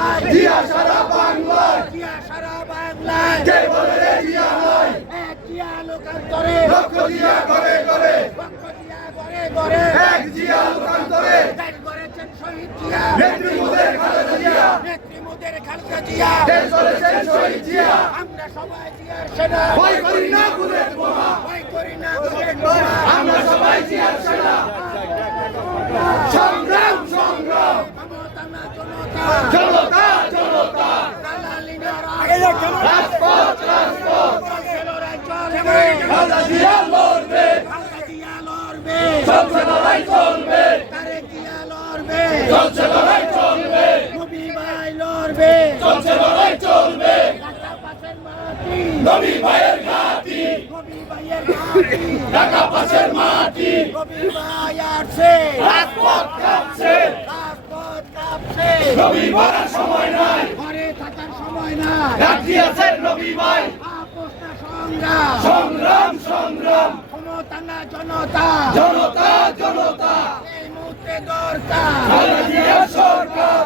বাংলায়, জিয়া সারা বাংলায়, জিয়া সারা বাংলায়, কে বলে রে জিয়া নয়, এক জিয়া লোকান্তরে, লক্ষ জিয়া ঘরে ঘরে, লক্ষ জিয়া ঘরে ঘরে, এক জিয়া লোকান্তরে, দেশ গড়েছেন শহীদ জিয়া, নেত্রী মোদের খালেদা জিয়া, নেত্রী মোদের খালেদা জিয়া, দেশ গড়েছেন শহীদ জিয়া। আমরা সবাই জিয়ার সেনা, ভয় করি না বুলেট বোমা, ভয় করি না বুলেট বোমা, আমরা সবাই জিয়ার সেনা। সংগ্রাম সংগ্রাম, ক্ষমতা না জনতা, জনতা জনতা, দালালি না রাজপথ রাজপথ, চলছে লড়াই চলবে, খালেদা জিয়া লড়বে, খালেদা জিয়া লড়বে, চলছে লড়াই চলবে, তারেক জিয়া লড়বে, চলছে লড়াই চলবে, নবী ভাই লড়বে, চলছে লড়াই চলবে, ঢাকা পাশের মাটি, নবী ভাইয়ের ঘাঁটি, নবী ভাইয়ের মাটি, ঢাকা পাশের মাটি, নবী ভাই আসছে, রাজপথ কাঁপছে, রাজপথ কাঁপছে, নবী ভরার সময় নাই, ঘরে থাকার সময় নাই, ডাক দিয়েছেন নবী ভাই, আপোষ না সংগ্রাম, সংগ্রাম সংগ্রাম, ক্ষমতা না জনতা, জনতা জনতা, এই মুহূর্তে দরকার খালেদা জিয়ার সরকার।